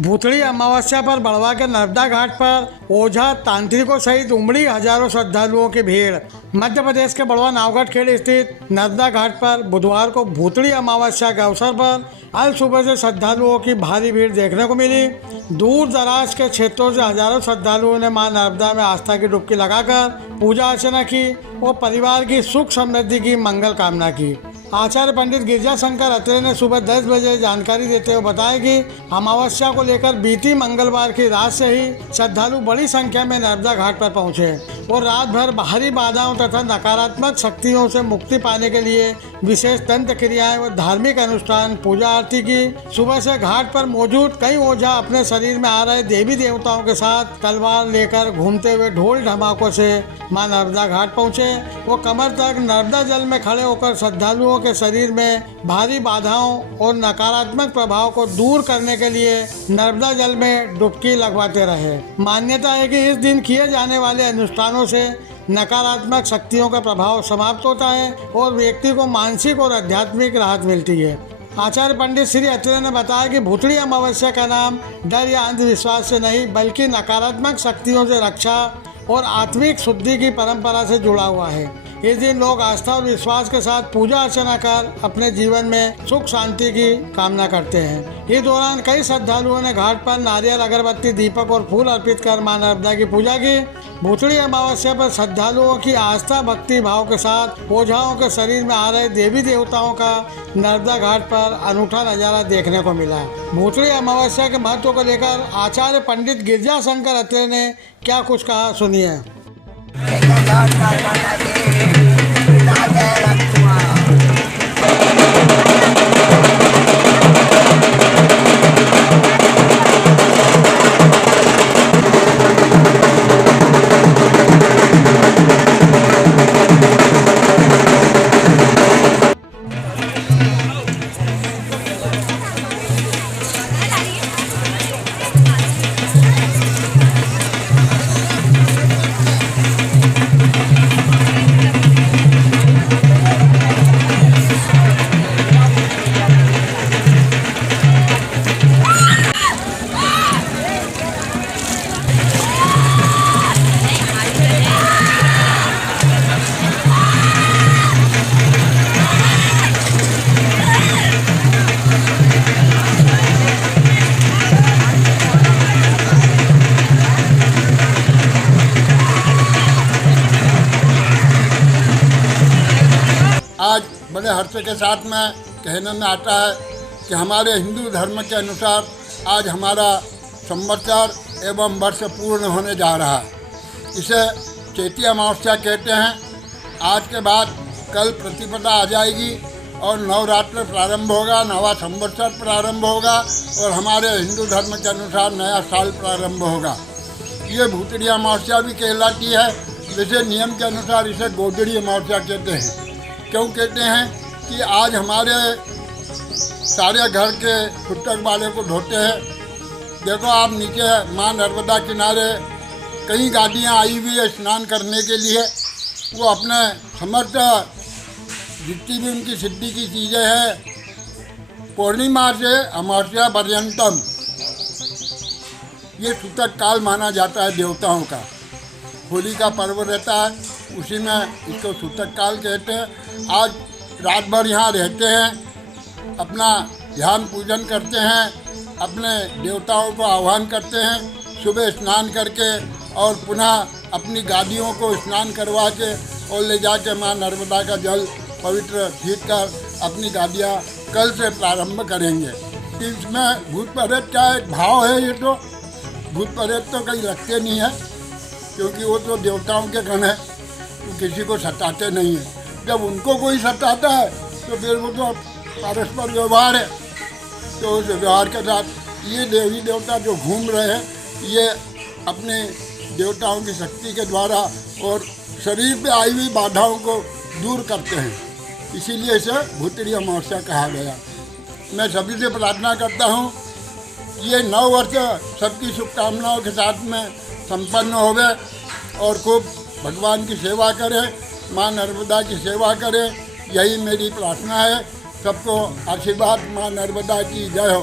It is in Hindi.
भूतड़ी अमावस्या पर बड़वा के नर्मदा घाट पर ओझा तांत्रिकों सहित उमड़ी हजारों श्रद्धालुओं की भीड़। मध्य प्रदेश के बड़वा नावगढ़ खेड़ स्थित नर्मदा घाट पर बुधवार को भूतड़ी अमावस्या के अवसर पर आज सुबह से श्रद्धालुओं की भारी भीड़ देखने को मिली। दूर दराज के क्षेत्रों से हजारों श्रद्धालुओं ने मां नर्मदा में आस्था की डुबकी लगाकर पूजा अर्चना की और परिवार की सुख समृद्धि की मंगल कामना की। आचार्य पंडित गिरजा शंकर अत्रे ने सुबह 10 बजे जानकारी देते हुए बताया कि अमावस्या को लेकर बीती मंगलवार की रात से ही श्रद्धालु बड़ी संख्या में नर्मदा घाट पर पहुंचे और रात भर बाहरी बाधाओं तथा नकारात्मक शक्तियों से मुक्ति पाने के लिए विशेष तंत्र क्रियाएं व धार्मिक अनुष्ठान पूजा आरती की। सुबह से घाट पर मौजूद कई ओझा अपने शरीर में आ रहे देवी देवताओं के साथ तलवार लेकर घूमते हुए ढोल ढमाकों से मां नर्मदा घाट पहुंचे। वो कमर तक नर्मदा जल में खड़े होकर श्रद्धालुओं के शरीर में भारी बाधाओं और नकारात्मक प्रभाव को दूर करने के लिए नर्मदा जल में डुबकी लगवाते रहे। मान्यता है कि इस दिन किए जाने वाले अनुष्ठानों से नकारात्मक शक्तियों का प्रभाव समाप्त होता है और व्यक्ति को मानसिक और आध्यात्मिक राहत मिलती है। आचार्य पंडित श्री अत्रे ने बताया कि भूतड़ी अमावस्या का नाम डर या अंधविश्वास से नहीं बल्कि नकारात्मक शक्तियों से रक्षा और आत्मिक शुद्धि की परंपरा से जुड़ा हुआ है। इस दिन लोग आस्था और विश्वास के साथ पूजा अर्चना कर अपने जीवन में सुख शांति की कामना करते हैं। इस दौरान कई श्रद्धालुओं ने घाट पर नारियल अगरबत्ती दीपक और फूल अर्पित कर मां नर्मदा की पूजा की। भूतड़ी अमावस्या पर श्रद्धालुओं की आस्था भक्ति भाव के साथ ओझाओं के शरीर में आ रहे देवी देवताओं का नर्मदा घाट पर अनूठा नजारा देखने को मिला। भूतड़ी अमावस्या के महत्व को लेकर आचार्य पंडित गिरजा शंकर अत्रे ने क्या कुछ कहा, सुनिए। आज बड़े हर्ष के साथ में कहने में आता है कि हमारे हिंदू धर्म के अनुसार आज हमारा संवत्सर एवं वर्ष पूर्ण होने जा रहा है। इसे चैती अमावस्या कहते हैं। आज के बाद कल प्रतिपदा आ जाएगी और नवरात्र प्रारंभ होगा, नवा संवत्सर प्रारंभ होगा और हमारे हिंदू धर्म के अनुसार नया साल प्रारंभ होगा। ये भूतड़ी अमावस्या भी कहलाती है। वैसे नियम के अनुसार इसे गोदड़ी अमावस्या कहते हैं। क्यों कहते हैं कि आज हमारे सारे घर के छुट्टक वाले को धोते हैं। देखो आप नीचे मां नर्मदा किनारे कई गाड़ियां आई हुई है स्नान करने के लिए। वो अपने समर्थ जितनी भी उनकी सिद्धि की चीज़ें हैं पूर्णिमा से अमावस्या पर्यंतम ये सूतक काल माना जाता है देवताओं का। होली का पर्व रहता है, उसी में इसको सूतक काल कहते हैं। आज रात भर यहाँ रहते हैं, अपना ध्यान पूजन करते हैं, अपने देवताओं को आह्वान करते हैं। सुबह स्नान करके और पुनः अपनी गाड़ियों को स्नान करवा के और ले जाके मां नर्मदा का जल पवित्र छीट कर अपनी गाड़ियाँ कल से प्रारंभ करेंगे। इसमें भूत प्रेत का एक भाव है। ये तो भूत प्रेत तो कहीं लगते नहीं है क्योंकि वो तो देवताओं के गण है, तो किसी को सताते नहीं है। जब उनको कोई सताता है तो फिर वो तो परस्पर व्यवहार है। तो उस व्यवहार के साथ ये देवी देवता जो घूम रहे हैं ये अपने देवताओं की शक्ति के द्वारा और शरीर पे आई हुई बाधाओं को दूर करते हैं। इसीलिए इसे भूतड़ी अमावस्या कहा गया। मैं सभी से प्रार्थना करता हूँ ये नव वर्ष सबकी शुभकामनाओं के साथ में संपन्न होवे और खूब भगवान की सेवा करें, मां नर्मदा की सेवा करें। यही मेरी प्रार्थना है। सबको आशीर्वाद। मां नर्मदा की जय हो।